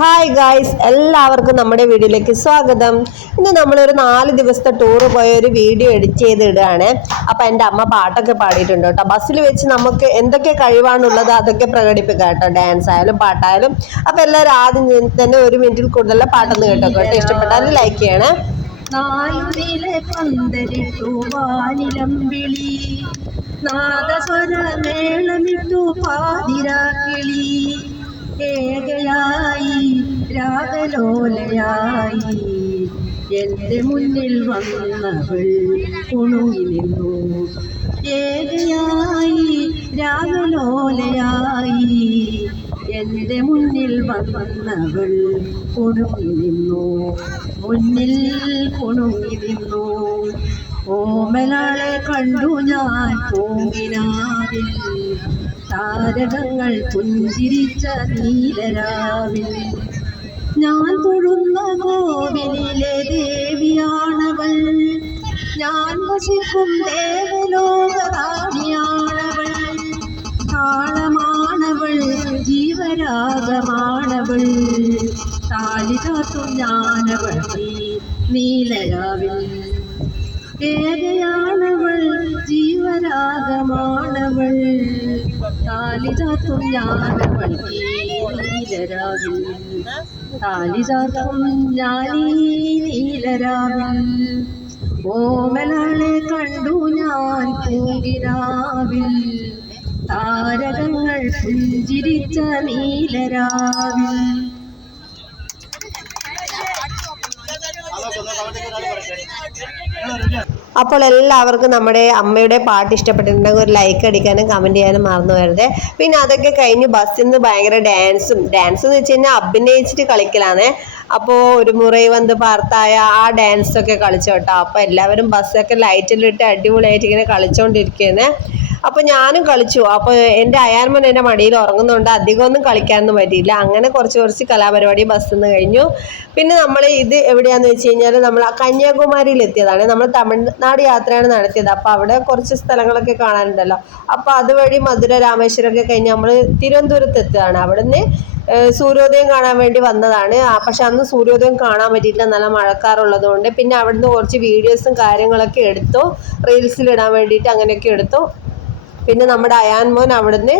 Hi guys എല്ലാവർക്കും നമ്മുടെ വീഡിയോയിലേക്ക് സ്വാഗതം. ഇന്ന് നമ്മളൊരു നാല് ദിവസത്തെ ടൂർ പോയ ഒരു വീഡിയോ എഡിറ്റ് ചെയ്ത് ഇടുകയാണ് അപ്പം എന്റെ അമ്മ പാട്ടൊക്കെ പാടിയിട്ടുണ്ട് കേട്ടോ. ബസ്സിൽ വെച്ച് നമുക്ക് എന്തൊക്കെ കഴിവാണുള്ളത് അതൊക്കെ പ്രകടിപ്പിക്കാം കേട്ടോ. ഡാൻസ് ആയാലും പാട്ടായാലും. അപ്പം എല്ലാവരും ആദ്യം തന്നെ ഒരു മിനിറ്റിൽ കൂടുതൽ പാട്ടൊന്ന് കേട്ടോ. കേട്ടോ ഇഷ്ടപ്പെട്ടാൽ ലൈക്ക് ചെയ്യണേ. നായുനിലെ പന്തലിട്ടു വാനിലം വിളി. പാതിരാക്കിളി. ഏകയായി രാഗലോലയായി. എന്റെ മുന്നിൽ വന്നവൾ കുണുങ്ങി നിന്നു ഏകയായി രാഗലോലയായി. എന്റെ മുന്നിൽ വന്നവൾ കുണുങ്ങി നിന്നു മുന്നിൽ കുണുങ്ങി നിന്നു ഓമനാളെ കണ്ടു ഞാൻ പൂങ്കിനാവിൽ താരകങ്ങൾ പുഞ്ചിരിച്ച നീലരാവിൽ. ഞാൻ തൊഴുന്ന കോവിലിലെ ദേവിയാണവൾ. ഞാൻ വസിക്കും ദേവലോകറാണിയാണവൾ. താളമാണവൾ ജീവരാഗമാണവൾ. താലി കാത്തും ഞാനവൾ നീലരാവിൽ. ഏകയാണവൾ ജീവരാഗമാണവൾ. താലിജാത്തും ഞാനവൾ നീലരാവിൽ താലി കാത്തും ഞാനീ നീലരാവിൽ ഓമലാളെ കണ്ടു ഞാൻ പൂങ്കിരാവിൽ താരകങ്ങൾ പുഞ്ചിരിച്ച നീലരാവിൽ. അപ്പോൾ എല്ലാവർക്കും നമ്മുടെ അമ്മയുടെ പാട്ട് ഇഷ്ടപ്പെട്ടിട്ടുണ്ടെങ്കിൽ ഒരു ലൈക്ക് അടിക്കാനും കമന്റ് ചെയ്യാനും മറന്നു വരുത് പിന്നെ അതൊക്കെ കഴിഞ്ഞ് ബസ്സിൽ നിന്ന് ഭയങ്കര ഡാൻസും ഡാൻസ് എന്ന് വെച്ച് കഴിഞ്ഞാൽ അഭിനയിച്ചിട്ട് കളിക്കലാണ്. അപ്പോൾ ഒരു മുറി വന്ന് പാർത്തായ ആ ഡാൻസൊക്കെ കളിച്ചോട്ടോ. കളിച്ചു അപ്പോൾ എല്ലാവരും ബസ്സൊക്കെ ലൈറ്റിലിട്ട് അടിപൊളിയായിട്ട് ഇങ്ങനെ കളിച്ചുകൊണ്ടിരിക്കുകയാണ് അപ്പോൾ ഞാനും കളിച്ചു. അപ്പോൾ എന്റെ അയാൻമൻ എന്റെ മടിയിൽ ഉറങ്ങുന്നതുകൊണ്ട് അധികമൊന്നും കളിക്കാനൊന്നും പറ്റിയില്ല. അങ്ങനെ കുറച്ച് കുറച്ച് കലാപരിപാടി ബസ്സിൽ നിന്ന് കഴിഞ്ഞു. പിന്നെ നമ്മൾ ഇത് എവിടെയാന്ന് വെച്ച് കഴിഞ്ഞാൽ നമ്മൾ കന്യാകുമാരിയിൽ എത്തിയതാണ്. നമ്മൾ തമിഴ്നാട് യാത്രയാണ് നടത്തിയത്. അപ്പോൾ അവിടെ കുറച്ച് സ്ഥലങ്ങളൊക്കെ കാണാനുണ്ടല്ലോ. അപ്പോൾ അതുവഴി മധുര രാമേശ്വരമൊക്കെ കഴിഞ്ഞ് നമ്മൾ തിരുവനന്തപുരത്ത് എത്തുകയാണ് അവിടുന്ന് സൂര്യോദയം കാണാൻ വേണ്ടി വന്നതാണ്. പക്ഷെ അന്ന് സൂര്യോദയം കാണാൻ പറ്റിയില്ല നല്ല മഴക്കാറുള്ളത് കൊണ്ട് പിന്നെ അവിടുന്ന് കുറച്ച് വീഡിയോസും കാര്യങ്ങളൊക്കെ എടുത്തു. റീൽസിൽ ഇടാൻ വേണ്ടിയിട്ട് അങ്ങനെയൊക്കെ എടുത്തു. പിന്നെ നമ്മുടെ അയാൻ മോൻ അവിടുന്ന്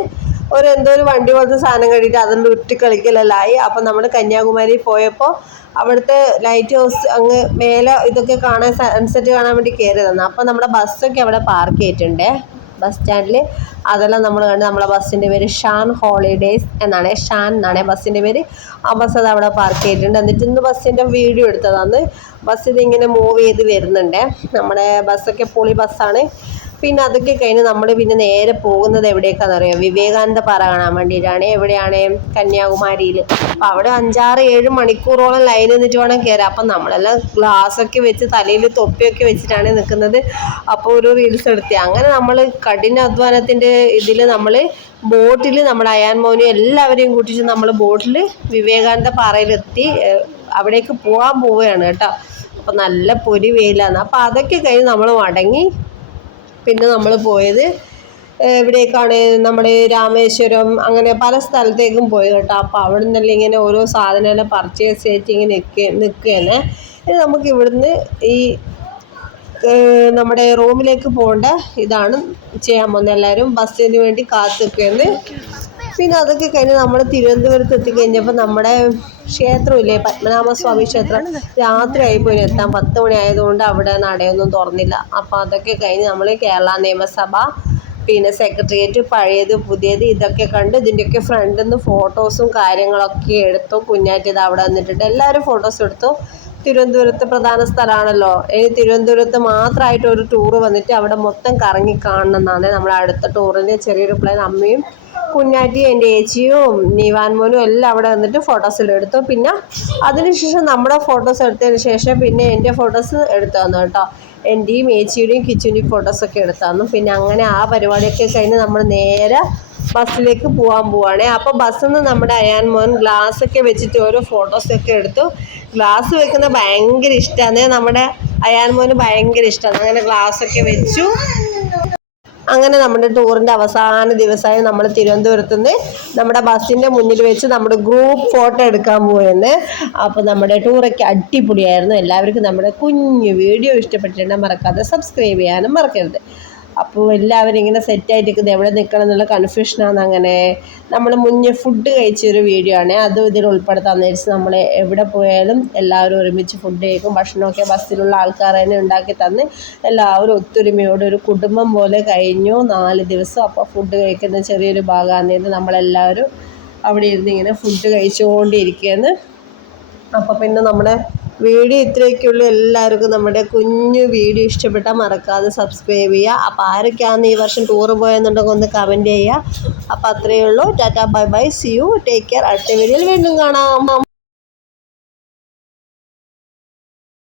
ഒരു എന്തോ ഒരു വണ്ടി പോലത്തെ സാധനം കണ്ടിട്ട് അതിന്റെ ഉറ്റി കളിക്കലെല്ലായി. അപ്പം നമ്മൾ കന്യാകുമാരി പോയപ്പോൾ അവിടുത്തെ ലൈറ്റ് ഹൗസ് അങ്ങ് മേലെ ഇതൊക്കെ കാണാൻ സൺസെറ്റ് കാണാൻ വേണ്ടി കയറി തന്നു അപ്പം നമ്മുടെ ബസ്സൊക്കെ അവിടെ പാർക്ക് ചെയ്തിട്ടുണ്ട്. ബസ് സ്റ്റാൻഡിൽ അതെല്ലാം നമ്മൾ കണ്ട് നമ്മളെ ബസ്സിന്റെ പേര് ഷാൻ ഹോളിഡേയ്സ് എന്നാണ്. ഷാൻ എന്നാണ് ബസ്സിന്റെ പേര്. ആ ബസ് അത് അവിടെ പാർക്ക് ചെയ്തിട്ടുണ്ട്. എന്നിട്ട് ഇന്ന് ബസ്സിന്റെ വീഡിയോ എടുത്തതാണ്. ബസ് ഇതിങ്ങനെ മൂവ് ചെയ്ത് വരുന്നുണ്ട്. നമ്മുടെ ബസ്സൊക്കെ പൊളി ബസ്സാണ് പിന്നെ അതൊക്കെ കഴിഞ്ഞ് നമ്മൾ പിന്നെ നേരെ പോകുന്നത് എവിടേക്കാണെന്ന് അറിയാം? വിവേകാനന്ദ പാറ കാണാൻ വേണ്ടിയിട്ടാണ് എവിടെയാണ്? കന്യാകുമാരിയിൽ അപ്പം അവിടെ അഞ്ചാറ് ഏഴ് മണിക്കൂറോളം ലൈൻ നിന്നിട്ട് വേണം കയറാം അപ്പം നമ്മളെല്ലാം ഗ്ലാസ്സൊക്കെ വെച്ച് തലയിൽ തൊപ്പിയൊക്കെ വെച്ചിട്ടാണ് നിൽക്കുന്നത് അപ്പോൾ ഒരു റീൽസ് എടുത്തി. അങ്ങനെ നമ്മൾ കഠിന അധ്വാനത്തിന്റെ ഇതിൽ നമ്മൾ ബോട്ടിൽ നമ്മുടെ അയാൻ മോനും എല്ലാവരെയും കൂട്ടിച്ച് നമ്മൾ ബോട്ടിൽ വിവേകാനന്ദ പാറയിലെത്തി അവിടേക്ക് പോകാൻ പോവുകയാണ് കേട്ടോ. അപ്പം നല്ല പൊരി വെയിലാണ്. അപ്പം അതൊക്കെ കഴിഞ്ഞ് നമ്മൾ മടങ്ങി പിന്നെ നമ്മൾ പോയത് എവിടേക്കാണ് നമ്മുടെ രാമേശ്വരം അങ്ങനെ പല സ്ഥലത്തേക്കും പോയി കേട്ടോ. അപ്പോൾ അവിടെ നിന്നെല്ലാം ഇങ്ങനെ ഓരോ സാധനമെല്ലാം പർച്ചേസ് ചെയ്തിട്ട് ഇങ്ങനെ നിൽക്കുക നിൽക്കുകയാണ് ഇനി നമുക്ക് ഇവിടുന്ന് ഈ നമ്മുടെ റൂമിലേക്ക് പോകേണ്ട ഇതാണ് ചെയ്യാൻ പോകുന്നത്. എല്ലാവരും ബസ്സിന് വേണ്ടി കാത്തു നിൽക്കുകയാണ് പിന്നെ അതൊക്കെ കഴിഞ്ഞ് നമ്മൾ തിരുവനന്തപുരത്ത് എത്തിക്കഴിഞ്ഞപ്പോൾ നമ്മുടെ ക്ഷേത്രമില്ലേ? പത്മനാഭസ്വാമി ക്ഷേത്രം. രാത്രി ആയിപ്പോയി എത്താൻ പത്ത് മണി ആയതുകൊണ്ട് അവിടെ നടയൊന്നും തുറന്നില്ല. അപ്പോൾ അതൊക്കെ കഴിഞ്ഞ് നമ്മൾ കേരള നിയമസഭ പിന്നെ സെക്രട്ടേറിയറ്റ് പഴയത് പുതിയത് ഇതൊക്കെ കണ്ട് ഇതിന്റെയൊക്കെ ഫ്രണ്ടിൽ നിന്ന് ഫോട്ടോസും കാര്യങ്ങളൊക്കെ എടുത്തു. കുഞ്ഞാറ്റിത് അവിടെ വന്നിട്ടുണ്ട് എല്ലാവരും ഫോട്ടോസ് എടുത്തു. തിരുവനന്തപുരത്ത് പ്രധാന സ്ഥലമാണല്ലോ. ഇനി തിരുവനന്തപുരത്ത് മാത്രമായിട്ട് ഒരു ടൂർ വന്നിട്ട് അവിടെ മൊത്തം കറങ്ങി കാണണം എന്നാണ് നമ്മുടെ അടുത്ത ടൂറിന്റെ ചെറിയൊരു പ്ലാൻ അമ്മയും കുഞ്ഞാറ്റി എന്റെ ഏച്ചിയും നീവാൻ മോനും എല്ലാം അവിടെ വന്നിട്ട് ഫോട്ടോസ് എടുത്തു. പിന്നെ അതിനുശേഷം നമ്മുടെ ഫോട്ടോസ് എടുത്തതിന് ശേഷം പിന്നെ എന്റെ ഫോട്ടോസ് എടുത്തു തന്നു കേട്ടോ. എന്റെയും ഏച്ചിയുടെയും കിച്ചുവിന്റെയും ഫോട്ടോസൊക്കെ എടുത്തു തന്നു. പിന്നെ അങ്ങനെ ആ പരിപാടിയൊക്കെ കഴിഞ്ഞ് നമ്മൾ നേരെ ബസ്സിലേക്ക് പോകാൻ പോവാണേ. അപ്പോൾ ബസ്സിൽ നിന്ന് നമ്മുടെ അയാൻ മോൻ ഗ്ലാസ് ഒക്കെ വെച്ചിട്ട് ഓരോ ഫോട്ടോസൊക്കെ എടുത്തു. ഗ്ലാസ് വെക്കുന്നത് ഭയങ്കര ഇഷ്ടമാണ് നമ്മുടെ അയാൻ മോന് ഭയങ്കര ഇഷ്ടമാണ് അങ്ങനെ ഗ്ലാസ്സൊക്കെ വെച്ചു. അങ്ങനെ നമ്മുടെ ടൂറിന്റെ അവസാന ദിവസമായി നമ്മൾ തിരുവനന്തപുരത്ത് നിന്ന് നമ്മുടെ ബസ്സിന്റെ മുന്നിൽ വെച്ച് നമ്മുടെ ഗ്രൂപ്പ് ഫോട്ടോ എടുക്കാൻ പോയെന്ന്. അപ്പോൾ നമ്മുടെ ടൂറൊക്കെ അടിപൊളിയായിരുന്നു. എല്ലാവർക്കും നമ്മുടെ കുഞ്ഞു വീഡിയോ ഇഷ്ടപ്പെട്ടിട്ടുണ്ടെങ്കിൽ മറക്കാതെ സബ്സ്ക്രൈബ് ചെയ്യാനും മറക്കരുത്. അപ്പോൾ എല്ലാവരും ഇങ്ങനെ സെറ്റായിട്ട് നിൽക്കുന്നത് എവിടെ നിൽക്കണം എന്നുള്ള കൺഫ്യൂഷനാണ് അങ്ങനെ. നമ്മൾ മുന്നേ ഫുഡ് കഴിച്ചൊരു വീഡിയോ ആണ്. അതും ഇതിൽ ഉൾപ്പെടുത്താമെന്ന് വിചാരിച്ച് നമ്മൾ എവിടെ പോയാലും എല്ലാവരും ഒരുമിച്ച് ഫുഡ് കഴിക്കും. ഭക്ഷണമൊക്കെ ബസ്സിലുള്ള ആൾക്കാർ തന്നെ ഉണ്ടാക്കി തന്ന് എല്ലാവരും ഒത്തൊരുമയോടെ ഒരു കുടുംബം പോലെ കഴിഞ്ഞു. നാല് ദിവസം അപ്പോൾ ഫുഡ് കഴിക്കുന്ന ചെറിയൊരു ഭാഗമാണ്. നമ്മളെല്ലാവരും അവിടെ ഇരുന്ന് ഇങ്ങനെ ഫുഡ് കഴിച്ചുകൊണ്ടിരിക്കുകയെന്ന് അപ്പോൾ പിന്നെ നമ്മുടെ വീഡിയോ ഇത്രയൊക്കെയുള്ളൂ. എല്ലാവർക്കും നമ്മുടെ കുഞ്ഞു വീഡിയോ ഇഷ്ടപ്പെട്ടാൽ മറക്കാതെ സബ്സ്ക്രൈബ് ചെയ്യുക. അപ്പോൾ ആരൊക്കെയാണ് ഈ വർഷം ടൂർ പോയെന്നുണ്ടെങ്കിൽ ഒന്ന് കമന്റ് ചെയ്യുക. അപ്പോൾ അത്രയേ ഉള്ളൂ. Tata bye bye. See you take care അടുത്ത വീഡിയോയിൽ വീണ്ടും കാണാം.